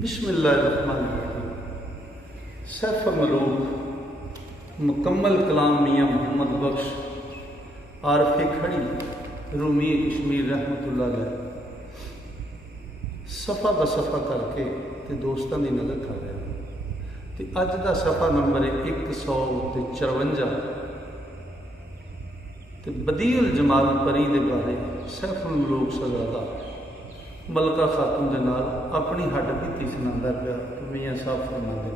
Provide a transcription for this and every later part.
बिस्मिल्लाहिर्रहमानिर्रहीम। सैफ मलूक मुकम्मल कलाम मियाँ मोहम्मद बख्श आरफे खड़ी रूमी कश्मीर रहमतुल्लाह अलैह सफ़ा ब सफ़ा करके ते दोस्तों की नज़र कर रहा तो अज का सफ़ा नंबर है 154 तो बदीउल जमाल परी के बारे सैफुल मलूक सजादा मलका खातून के नाल अपनी हड्ड बीती सुनाता पिया कि मियाँ साहब फरमाते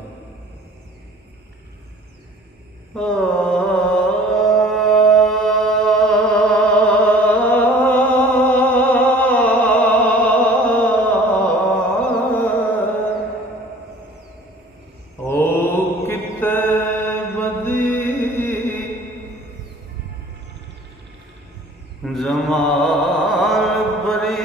ओ किते बदी जमाल परी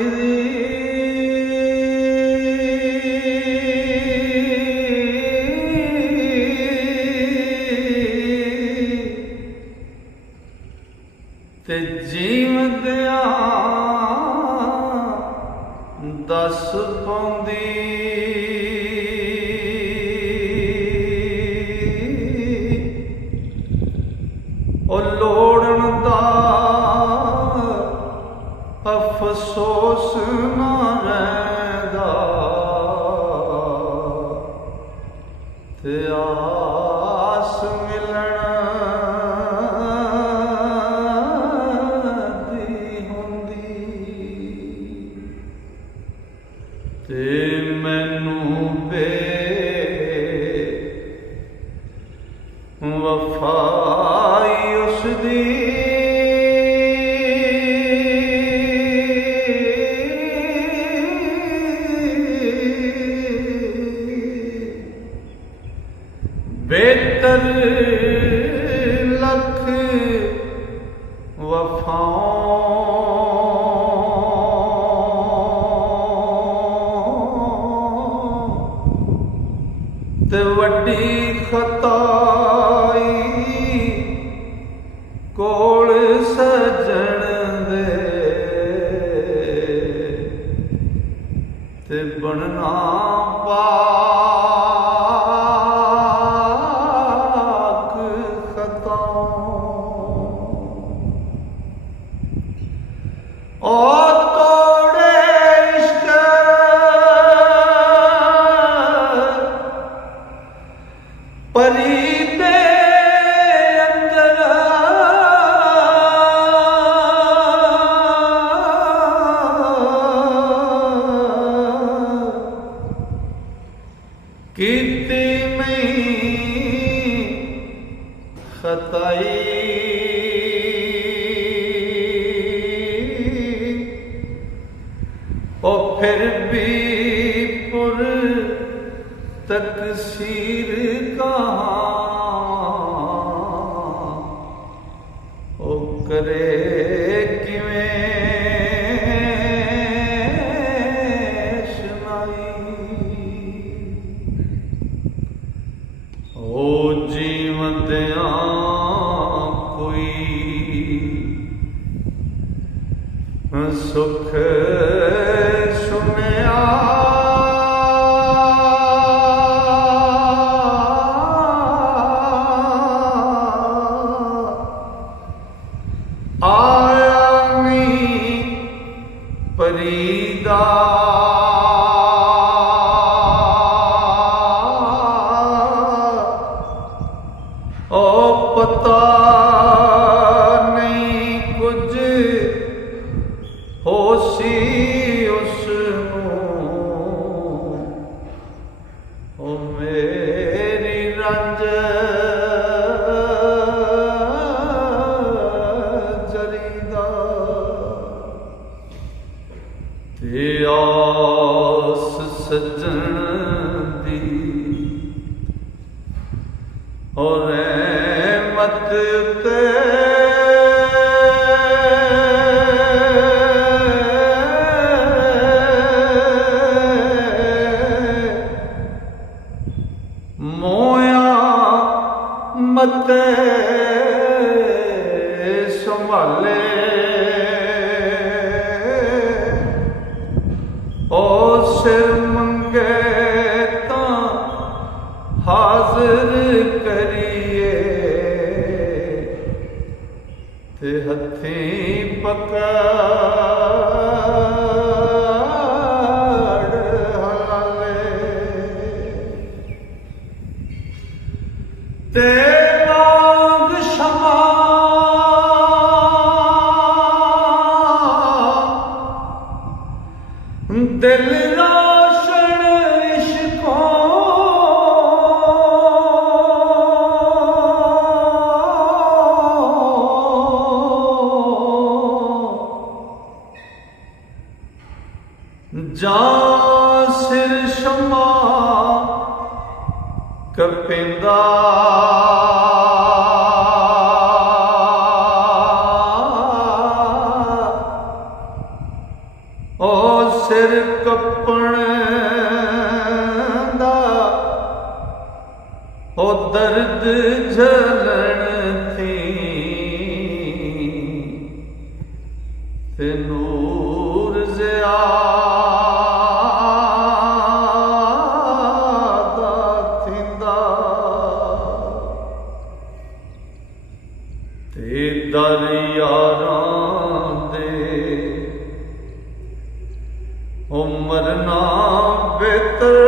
ते जीवदिया दस पाउंदी ओ लोड़न दा अफसोस ना रैंदा ते आस मिलन ते मैनू बे वफाई उसदी बेहतर लख ते वड्डी खताई कोल सजण दे ते बनना पाक खता परी दे अंदर कीती में खताई ओ फिर भी पुर तकसीर ओ करे किवें सुनाई ओ जीवदिया कोई सुख सुनिया परीदा ओ पता नहीं कुछ होसी उसनूं ओ मेरी रंज जरीदा ते आस सजन दी और रहमत ते मोया मते संभाले ओ सिर मंगे शमा कपेंदा ओ सिर कपण दा ओ दर्द झलन थी ते नूर ज़ियादा थिंदा ते दर यारां दे उमर ना बेहतर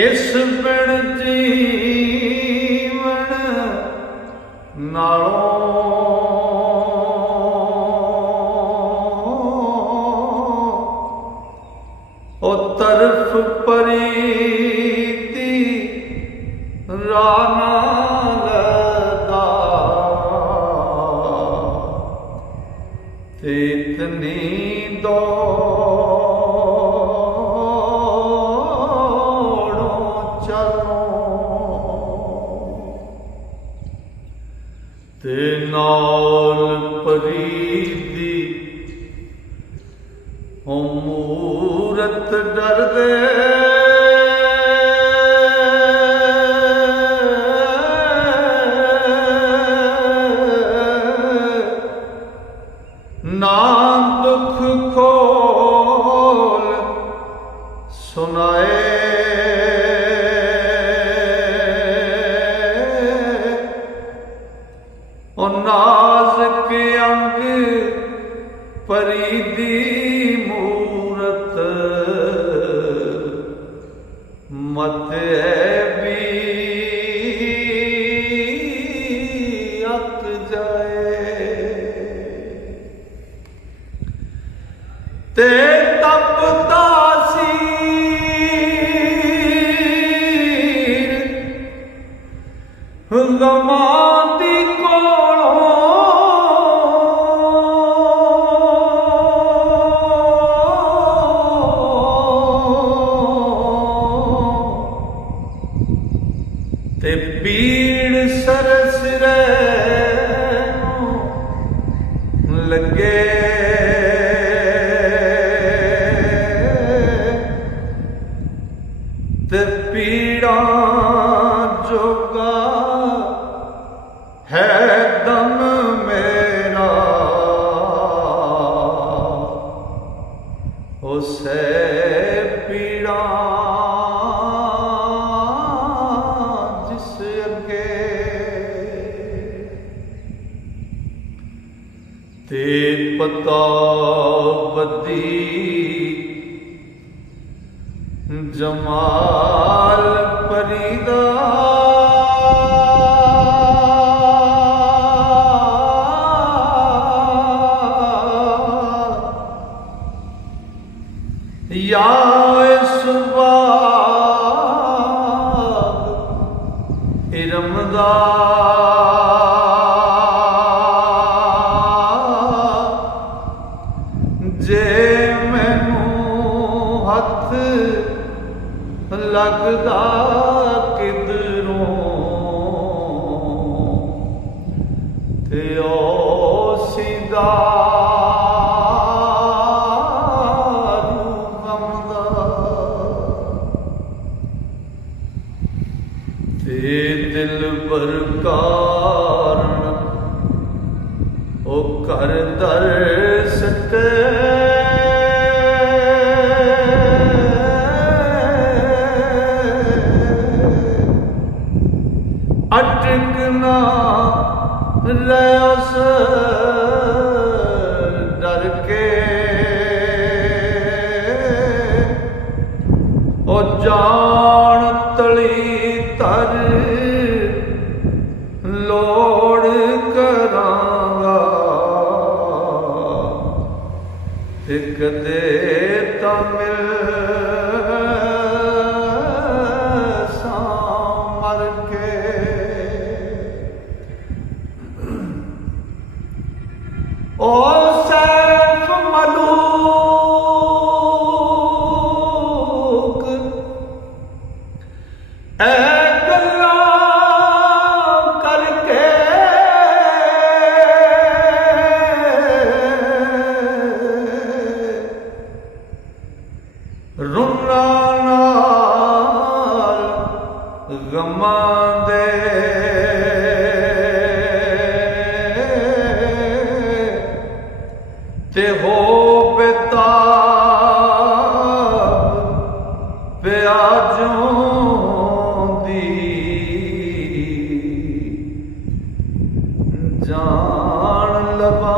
इस बिन जीवन नालों ओ तरफ परीती राना लदा ते इतनी दौड़ो चलो ते नाल परीदी ओ मूरत डर दे ना दुख खोल सुनाए ओ नाज के अंग परीदी मूरत मत भी अक जाए ते तपता सीर गमां दी कोलों ते पीड़ सरसरे लगे ते पीड़ा जोगा है दम मेरा उसे पीड़ा जिस अगे ते पता बदी जमाल परीदा या इस बाग इरमदा जे मैनू हथ लगदा किधरों ते ओ सीधा ते दिल बर कारण ओ कर दर सटे अटकना रहे उस डर के ओ जान तली तर लोड़ करांगा ते कदे तां मिल सां मर के ओ सैफ मलूक ऐ गल्लां करके रुना नाल गमां दे ते हो बेताब प्याजों दी जान लवां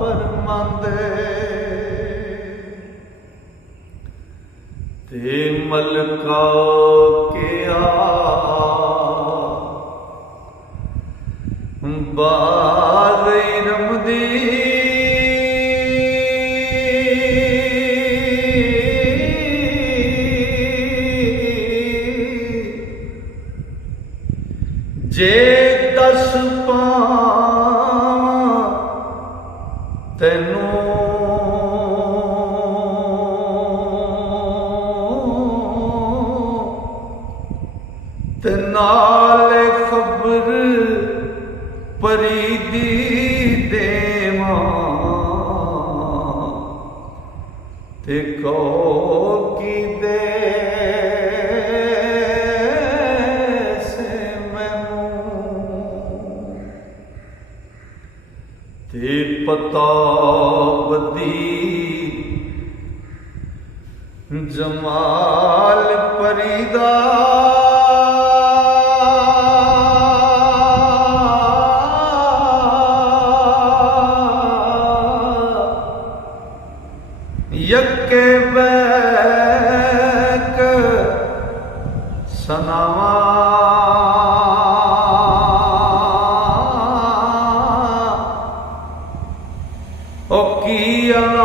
परमांदे ते मलका के बाग रमदी जे दस पावां तैनूं ते नाले खबर परीदी देवां ते कहो की दे से मैनूं ते पता बदी जमाल परीदा यके बैक सनावा ओ की आराम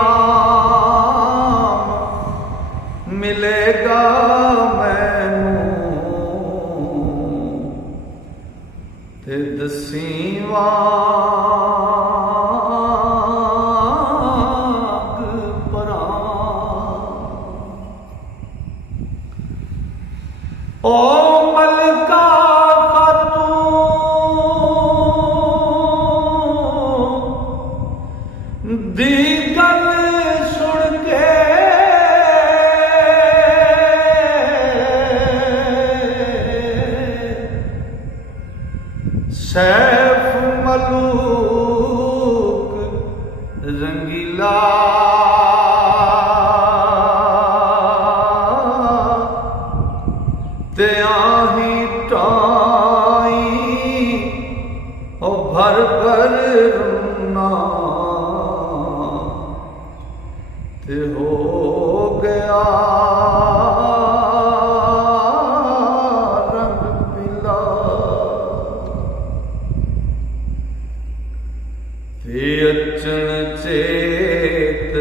मिलेगा मैनू ते दसीवा ओ मलका खातून दी गल सुन के सैफ मलूक रंगीला ते आही टाई ओ भर भर रुना ते हो गया रंग पीला ते अचन चेत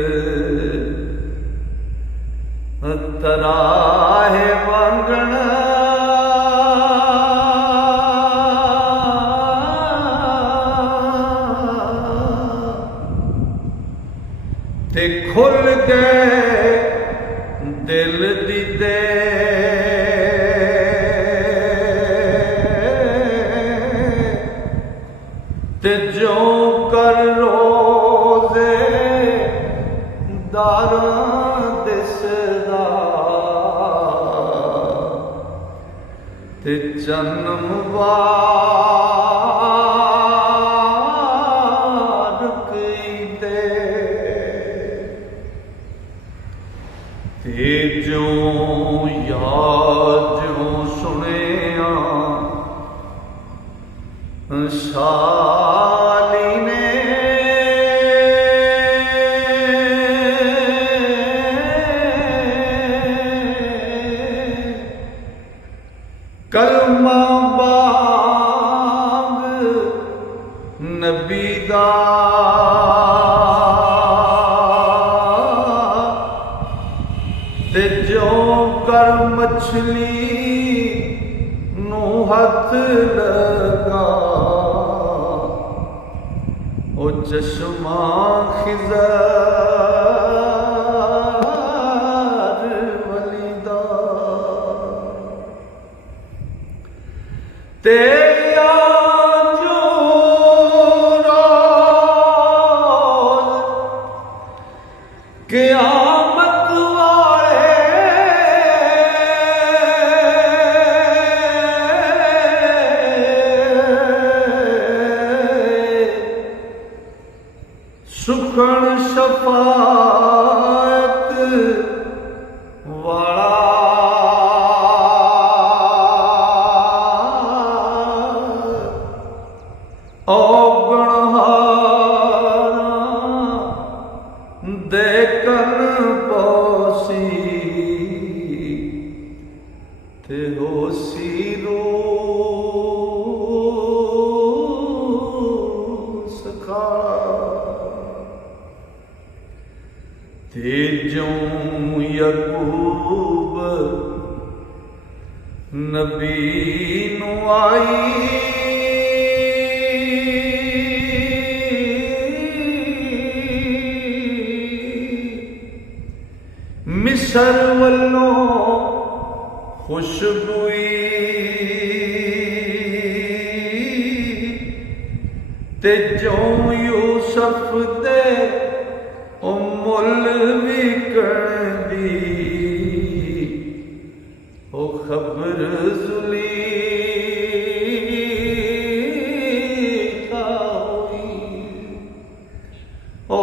तराहे वांगण ते खुल गए दिल दी दे ते जो कर रोज़े दारां दिसदा ते जन्म वारक दे ते जो याद जो सुनिया शाली ने कलमा बाग नबी दा ते जो कर मछली ਨੂੰ ਹੱਥ ਲਗਾ ਉਹ ਚਸ਼ਮਾ ਖਿਜ਼ਾਰ ਵਲੀ ਦਾ ਤੇ क़यामत वाले सुखण शफाअत वाला देखन पौसी ते होसी रूस खा ते जों यकूब नबी नू आई मिसर वल्लों खुशबुई ते जों यूसुफ दे ओ मुल विकण दी ओ खबर ज़ुलीखा हुई ओ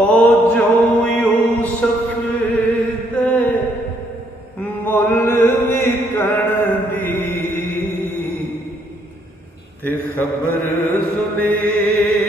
जों यूसुफ मुल विकण दी ते खबर ज़ुलीखा